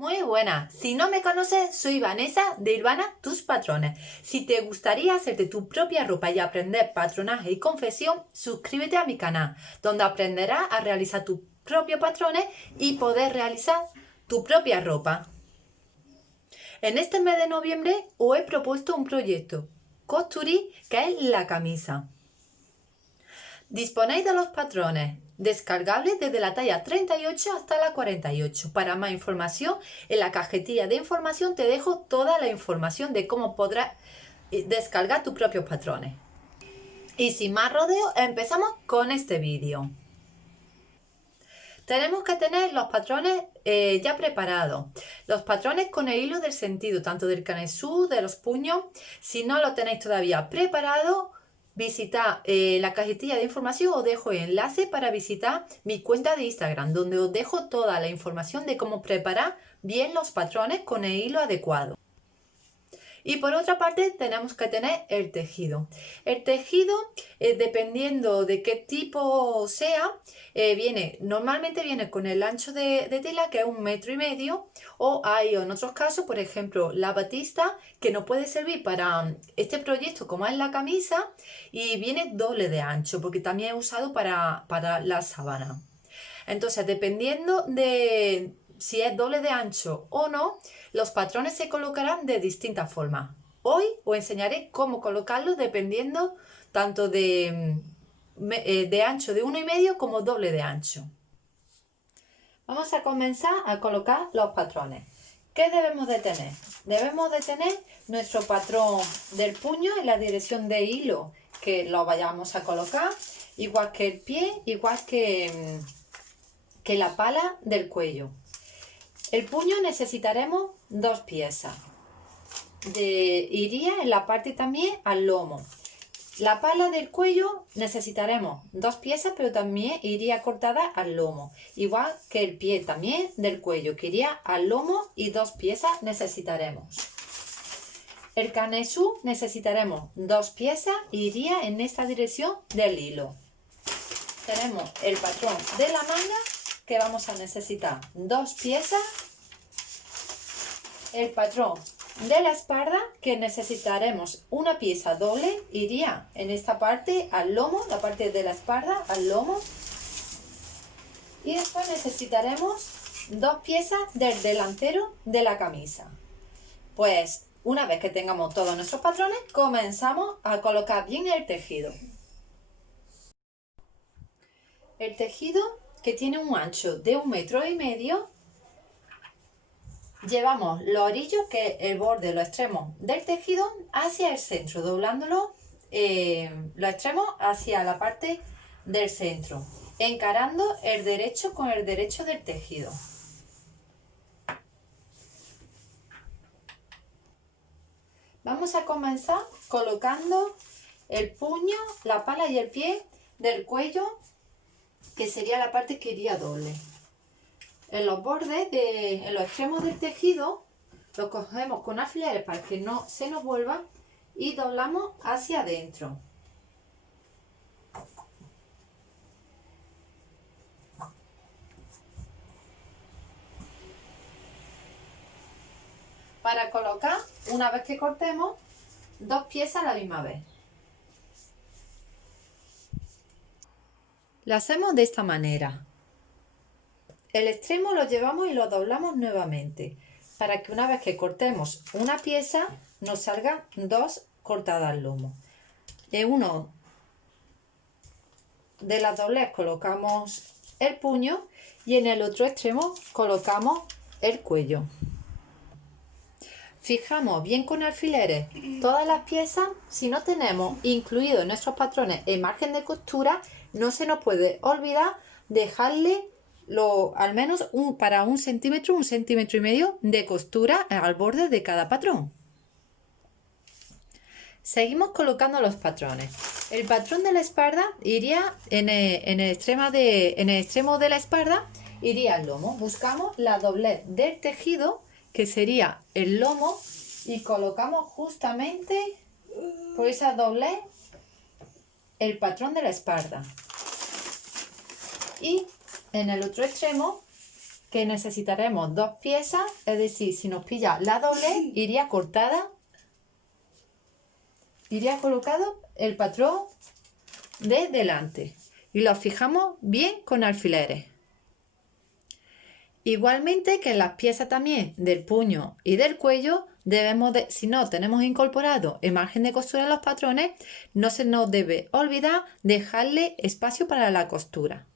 Muy buena. Si no me conoces, soy Vanessa de Ilvana Tus Patrones. Si te gustaría hacerte tu propia ropa y aprender patronaje y confección, suscríbete a mi canal, donde aprenderás a realizar tus propios patrones y poder realizar tu propia ropa. En este mes de noviembre os he propuesto un proyecto, Costurí, que es la camisa. Disponéis de los patrones descargables desde la talla 38 hasta la 48. Para más información, en la cajetilla de información te dejo toda la información de cómo podrás descargar tus propios patrones. Y sin más rodeo, empezamos con este vídeo. Tenemos que tener los patrones ya preparados. Los patrones con el hilo del sentido, tanto del canesú, de los puños. Si no lo tenéis todavía preparado, visitad la cajetilla de información, os dejo el enlace para visitar mi cuenta de Instagram, donde os dejo toda la información de cómo preparar bien los patrones con el hilo adecuado. Y por otra parte tenemos que tener el tejido. El tejido, dependiendo de qué tipo sea, normalmente viene con el ancho de tela, que es 1,5 metros, o hay en otros casos, por ejemplo, la batista, que nos puede servir para este proyecto como es la camisa, y viene doble de ancho, porque también es usado para la sábana. Entonces, dependiendo de si es doble de ancho o no, los patrones se colocarán de distintas formas. Hoy os enseñaré cómo colocarlos dependiendo tanto de ancho de 1,5 como doble de ancho. Vamos a comenzar a colocar los patrones. ¿Qué debemos de tener? Debemos de tener nuestro patrón del puño en la dirección de hilo que lo vayamos a colocar, igual que el pie, igual que la pala del cuello. El puño necesitaremos 2 piezas. Iría en la parte también al lomo. La pala del cuello necesitaremos 2 piezas, pero también iría cortada al lomo. Igual que el pie también del cuello, que iría al lomo, y 2 piezas necesitaremos. El canesú necesitaremos 2 piezas, iría en esta dirección del hilo. Tenemos el patrón de la manga, que vamos a necesitar 2 piezas. El patrón de la espalda, que necesitaremos una pieza doble, iría en esta parte al lomo, la parte de la espalda al lomo. Y después necesitaremos 2 piezas del delantero de la camisa. Pues una vez que tengamos todos nuestros patrones, comenzamos a colocar bien el tejido. El tejido, que tiene un ancho de 1,5 metros, llevamos los orillos, que es el borde, los extremos del tejido, hacia el centro, doblándolo los extremos hacia la parte del centro, encarando el derecho con el derecho del tejido. Vamos a comenzar colocando el puño, la pala y el pie del cuello, que sería la parte que iría doble. En los bordes, en los extremos del tejido, lo cogemos con alfileres para que no se nos vuelva y doblamos hacia adentro. Para colocar, una vez que cortemos, 2 piezas a la misma vez. Lo hacemos de esta manera. El extremo lo llevamos y lo doblamos nuevamente, para que una vez que cortemos una pieza, nos salgan 2 cortadas al lomo. En uno de las dobles colocamos el puño y en el otro extremo colocamos el cuello. Fijamos bien con alfileres todas las piezas. Si no tenemos incluido en nuestros patrones el margen de costura, no se nos puede olvidar dejarle al menos para 1 centímetro, 1,5 centímetros de costura al borde de cada patrón. Seguimos colocando los patrones. El patrón de la espalda iría en el extremo de la espalda, iría al lomo. Buscamos la doblez del tejido, que sería el lomo, y colocamos justamente por esa doblez el patrón de la espalda. Y en el otro extremo que necesitaremos 2 piezas, es decir, si nos pilla la doble, iría cortada, iría colocado el patrón de delante y lo fijamos bien con alfileres. Igualmente que en las piezas también del puño y del cuello debemos de, si no tenemos incorporado el margen de costura en los patrones, no se nos debe olvidar dejarle espacio para la costura.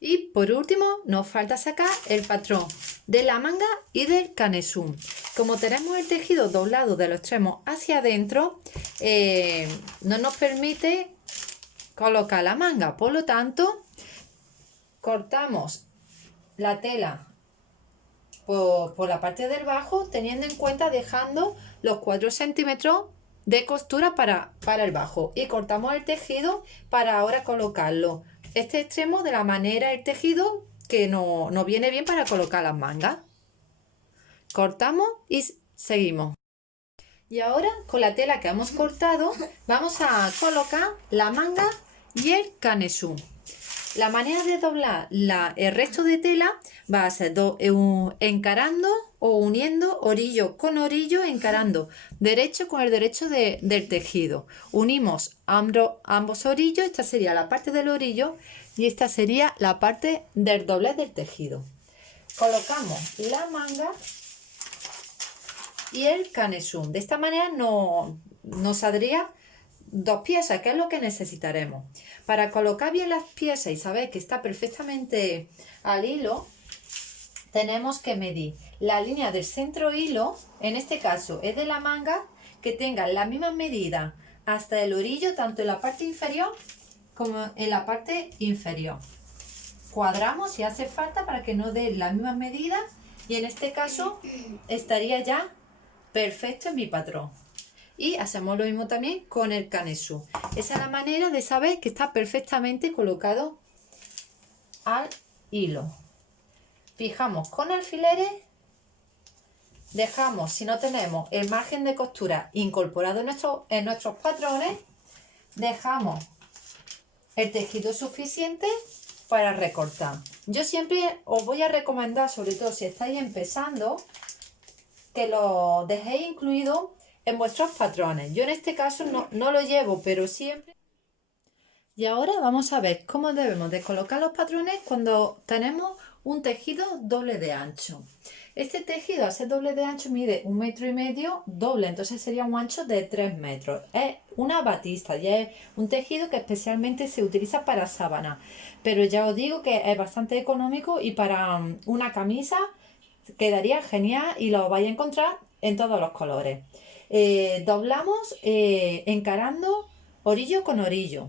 Y por último nos falta sacar el patrón de la manga y del canesú. Como tenemos el tejido doblado de los extremos hacia adentro, no nos permite colocar la manga, por lo tanto cortamos la tela por la parte del bajo, teniendo en cuenta dejando los 4 centímetros de costura para el bajo, y cortamos el tejido para ahora colocarlo este extremo de la manera el tejido que nos viene bien para colocar las mangas. Cortamos y seguimos. Y ahora con la tela que hemos cortado vamos a colocar la manga y el canesú. La manera de doblar el resto de tela va a ser encarando o uniendo orillo con orillo, encarando derecho con el derecho del tejido. Unimos ambos orillos, esta sería la parte del orillo y esta sería la parte del doblez del tejido. Colocamos la manga y el canesú. De esta manera nos saldría 2 piezas, que es lo que necesitaremos. Para colocar bien las piezas y saber que está perfectamente al hilo, tenemos que medir la línea del centro hilo, en este caso es de la manga, que tenga la misma medida hasta el orillo, tanto en la parte inferior como en la parte inferior. Cuadramos si hace falta para que no dé la misma medida y en este caso estaría ya perfecto en mi patrón. Y hacemos lo mismo también con el canesú. Esa es la manera de saber que está perfectamente colocado al hilo. Fijamos con alfileres, dejamos, si no tenemos el margen de costura incorporado en nuestros patrones, dejamos el tejido suficiente para recortar. Yo siempre os voy a recomendar, sobre todo si estáis empezando, que lo dejéis incluido en vuestros patrones. Yo en este caso no lo llevo, pero siempre. Y ahora vamos a ver cómo debemos de colocar los patrones cuando tenemos un tejido doble de ancho. Este tejido, al ser doble de ancho, mide 1,5 metros doble, entonces sería un ancho de 3 metros. Es una batista y es un tejido que especialmente se utiliza para sábana, pero ya os digo que es bastante económico y para una camisa quedaría genial y lo vais a encontrar en todos los colores. Doblamos encarando orillo con orillo.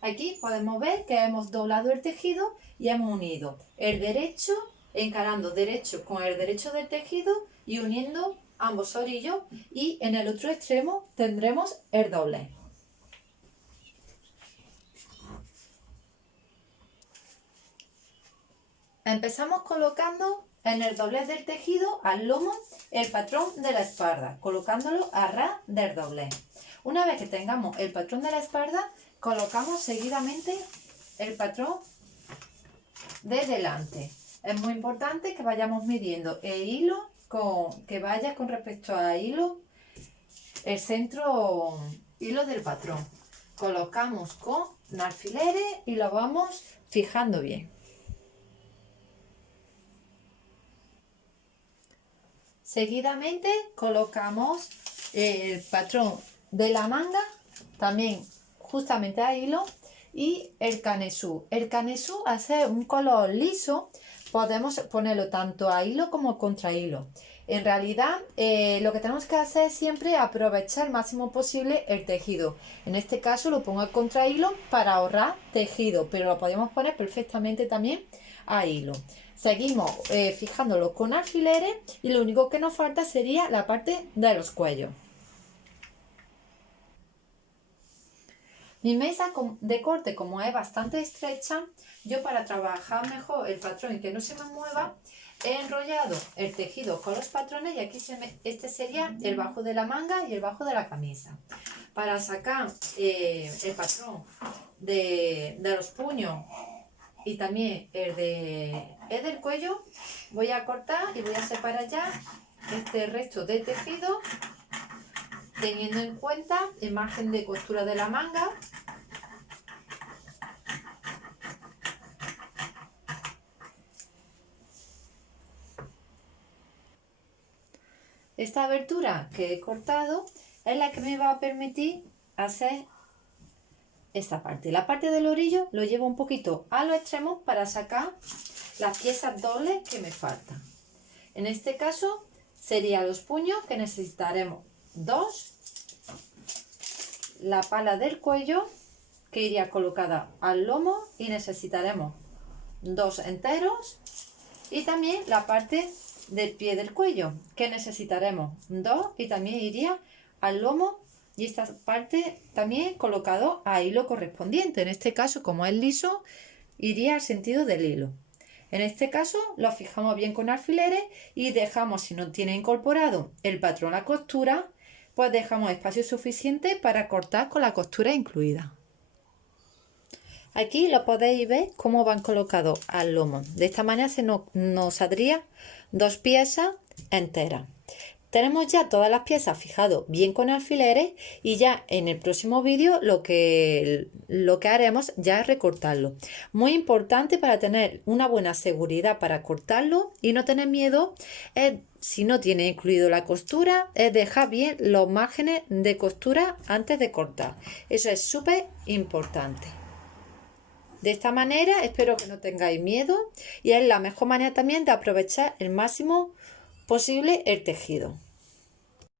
Aquí podemos ver que hemos doblado el tejido y hemos unido el derecho, encarando derecho con el derecho del tejido y uniendo ambos orillos, y en el otro extremo tendremos el doble. Empezamos colocando en el doblez del tejido al lomo el patrón de la espalda, colocándolo a ras del doblez. Una vez que tengamos el patrón de la espalda, colocamos seguidamente el patrón de delante. Es muy importante que vayamos midiendo el hilo, que vaya con respecto al hilo, el centro hilo del patrón. Colocamos con alfileres y lo vamos fijando bien. Seguidamente colocamos el patrón de la manga, también justamente a hilo, y el canesú. El canesú, al ser un color liso, podemos ponerlo tanto a hilo como contra hilo. En realidad, lo que tenemos que hacer es siempre aprovechar al máximo posible el tejido. En este caso lo pongo a contra hilo para ahorrar tejido, pero lo podemos poner perfectamente también a hilo. Seguimos fijándolo con alfileres y lo único que nos falta sería la parte de los cuellos. Mi mesa de corte, como es bastante estrecha, yo para trabajar mejor el patrón y que no se me mueva, he enrollado el tejido con los patrones y aquí este sería el bajo de la manga y el bajo de la camisa. Para sacar el patrón de los puños y también el del cuello, voy a cortar y voy a separar ya este resto de tejido, teniendo en cuenta el margen de costura de la manga. Esta abertura que he cortado es la que me va a permitir hacer esta parte. La parte del orillo lo llevo un poquito a los extremos para sacar las piezas dobles que me faltan. En este caso serían los puños, que necesitaremos 2, la pala del cuello que iría colocada al lomo y necesitaremos 2 enteros, y también la parte del pie del cuello que necesitaremos 2 y también iría al lomo, y esta parte también colocado a hilo correspondiente. En este caso, como es liso, iría al sentido del hilo. En este caso lo fijamos bien con alfileres y dejamos, si no tiene incorporado el patrón a costura, pues dejamos espacio suficiente para cortar con la costura incluida. Aquí lo podéis ver cómo van colocados al lomo. De esta manera nos saldrían 2 piezas enteras. Tenemos ya todas las piezas fijadas bien con alfileres, y ya en el próximo vídeo lo que haremos ya es recortarlo. Muy importante para tener una buena seguridad para cortarlo y no tener miedo, si no tiene incluido la costura, es dejar bien los márgenes de costura antes de cortar. Eso es súper importante. De esta manera espero que no tengáis miedo, y es la mejor manera también de aprovechar el máximo posible el tejido.